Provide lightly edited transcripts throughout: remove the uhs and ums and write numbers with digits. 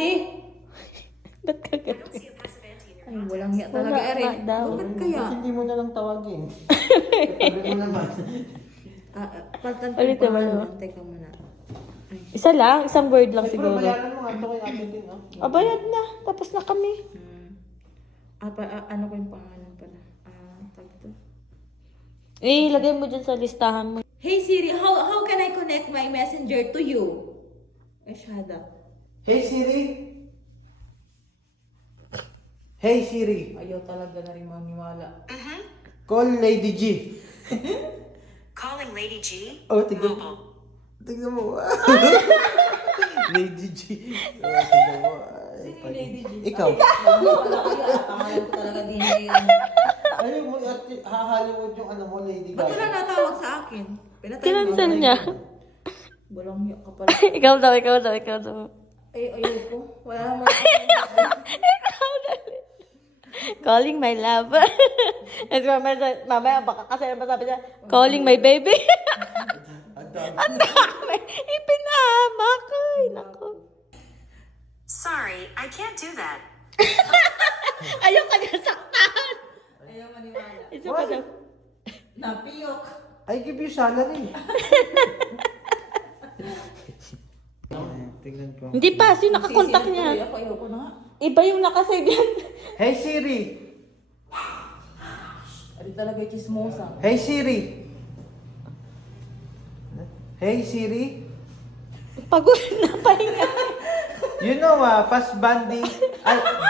Bandy. Ba't ka ganun? Ay, walang hiya talaga, Wala Erin. nga daw. Bakit kaya? Hindi mo na lang tawagin. Sabi mo naman. Palitan ko Ulitin yung mo, pangalan. no? Teka muna. Isa lang, isang word lang Pero siguro. bayaran mo nga ito kay Ate din, oh. Bayad na. Tapos na kami. Ano ko yung pangalan pala? Tag to. Lagay mo dyan sa listahan mo. Hey Siri, how can I connect my messenger to you? Ay, shut up. Hey Siri. Hey Siri. Ayaw talaga na rin maniwala. Call Lady G. Calling Lady G. Oh, tignan mo. Mobile. Tignan mo. Lady G. Oh, tignan mo. Sino yung Lady G? Ikaw. Pangalan ko talaga din yun. Ano mo, hahalimod yung ano mo, Lady Ba't wala Gaga. natawag sa akin? Kinansel niya. Walang hiya ka pala. ikaw daw. Ay, ayoko. Wala naman. Calling my love. At mamaya baka kasi masabi niya, calling my baby. Ang dami. Ipinahamak. Ay, naku. Sorry, I can't do that. Ayaw ka niya saktan. Ayaw maniwala. Isa pa daw. Napiyok. I give you salary. Tingnan ko. Hindi pa, sino nakakontak niya? Ayoko na nga. Iba yung nakasave yan. Hey Siri. Ari talaga yung chismosa. Hey Siri. Hey Siri. Pagod na pahinga. You know, Pas Bandy,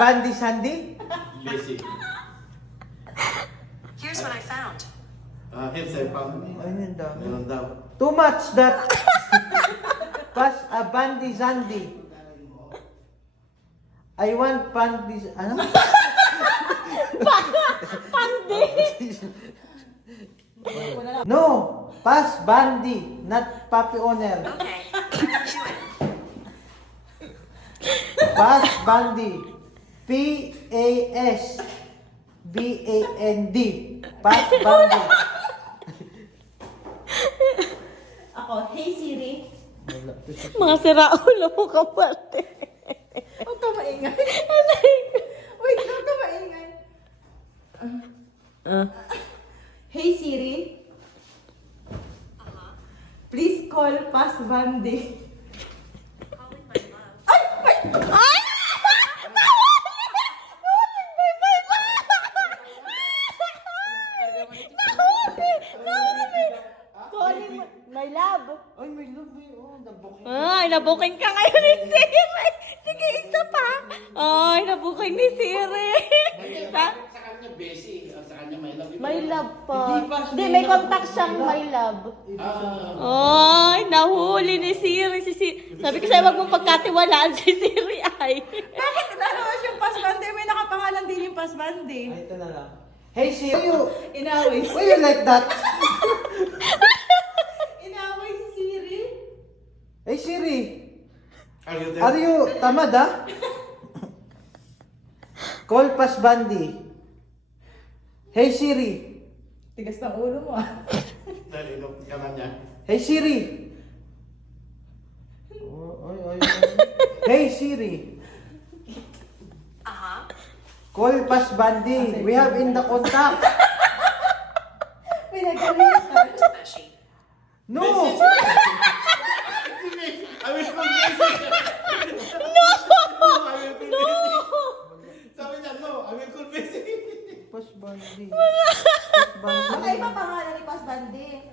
Bandy Sandy? Here's what I found. Headset pa. Ayun daw. Meron daw. Too much that. Pas Bandy Sandy. I want Bandy, ano? Pandi. No, Pas Bandy, not puppy owner. Okay, I got you in. Pas Bandy. P-A-S B-A-N-D. Pas Bandy. Ako, hey Siri. Mga siraulo mo kaparte. Huwag ka maingay. Wait, huwag ka maingay. Hey Siri. Please call Pas Bandy. Calling my love. Ay! Calling my love. Ay, may love eh. Oh, nabukin. Ay, nabuking ka ngayon ni Siri. Sige, isa pa. Ay, nabuking ni Siri. Sa kanya, Bessie. Sa kanya, may love. My love pa. Hindi pa, Hindi, may contact siyang my love. Ay, nahuli ni Siri. Sabi ko sa'yo, wag mong pagkatiwalaan si Siri ay. Bakit naman yung Pas Bandy? May nakapangalan din yung Pas Bandy. Ay, ito na lang. Hey Siri, Inaway. why you like that? Inaway si Siri. Hey Siri, Are you are you tamad Call Pas Bandy. Hey Siri. Tigas ng ulo mo Dahil inok ka na niya. Hey Siri. Oh, hey Siri. Uh-huh. Call Pas Bandy. We have in the contact. May nagawin ka. Beshi. No. I will call Bessie. No! Sabi niya, no. I will call Bessie. Pas Bandy. Baka iba pangalan ni Pas Bandy.